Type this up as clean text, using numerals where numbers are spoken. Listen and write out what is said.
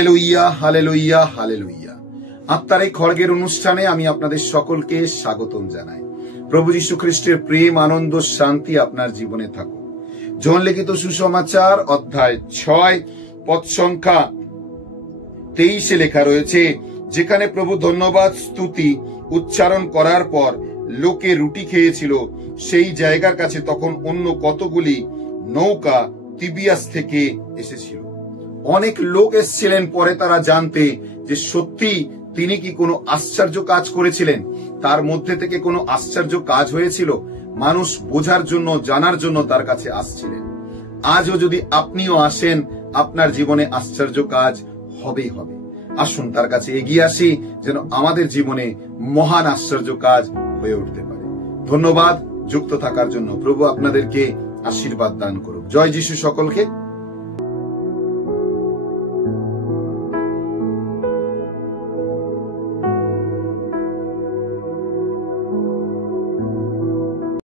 Hallelujah, hallelujah, hallelujah. আত্মার এই খড়গের অনুষ্ঠানে আমি আপনাদের সকলকে স্বাগতম জানাই। প্রভু যীশু খ্রিস্টের প্রেম, আনন্দ, শান্তি আপনার জীবনে থাকুক। যোহন লিখিত সুসমাচার অধ্যায় 6 পদ সংখ্যা 23 লেখা রয়েছে, যেখানে প্রভু ধন্যবাদ স্তুতি উচ্চারণ করার পর লোকে রুটি খেয়েছিল, সেই জায়গার কাছে তখন অন্য কতগুলি নৌকা তিবিয়াস থেকে এসেছিল। অনেক লোক এসেছিলেন পরে তারা জানতে যে সত্যি তিনি কি কোনো আশ্চর্য কাজ করেছিলেন, তার মধ্যে থেকে কোনো আশ্চর্য কাজ হয়েছিল। মানুষ বোঝার জন্য, জানার জন্য তার কাছে আসছিলেন। আজও যদি আপনিও আসেন, আপনার জীবনে আশ্চর্য কাজ হবেই হবে। আসুন তার কাছে এগিয়ে আসি, যেন আমাদের জীবনে মহান আশ্চর্য কাজ হয়ে উঠতে পারে। ধন্যবাদ যুক্ত থাকার জন্য। প্রভু আপনাদেরকে আশীর্বাদ দান করুক। জয় যিশু সকলকে।